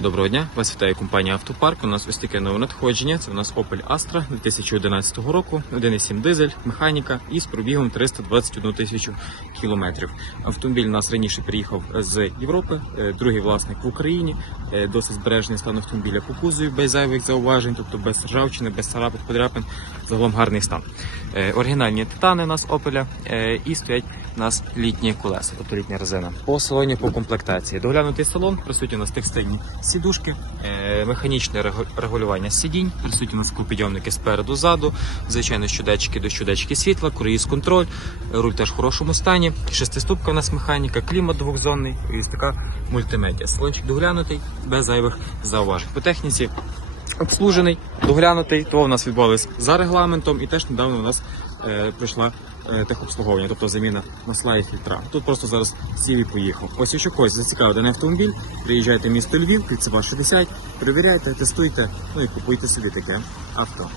Доброго дня, вас вітає компанія Автопарк. У нас ось таке нове надходження. Це у нас Opel Astra 2011 року, 1,7 дизель, механіка і з пробігом 321 тисячу кілометрів. Автомобіль у нас раніше приїхав з Європи, е, другий власник в Україні. Е, Досить збережений стан автомобіля по кузові, без зайвих зауважень, тобто без ржавчини, без царапин, подряпин. Загалом гарний стан. Е, Оригінальні титани у нас Opel і стоять нас літні колеса, тобто літня резина. По салоні по комплектації. Доглянутий салон, присутні у нас текстильні сідушки, е, механічне регу- регулювання сидінь, присутні у нас купідйомники спереду, ззаду, звичайно, щодечки до щодечки світла, круїз контроль, руль теж в хорошому стані, шестиступка у нас механіка, клімат двохзонний і така мультимедіа. Салончик доглянутий, без зайвих зауважень. По техніці обслужений, доглянутий, то у нас відбувалось за регламентом, і теж недавно у нас е, пройшла техобслуговування, тобто заміна масла і фільтра. Тут просто зараз сів і поїхав. Ось якщо когось зацікавив даний автомобіль, приїжджайте в місто Львів, Кільцева 60, перевіряйте, тестуйте, ну і купуйте собі таке авто.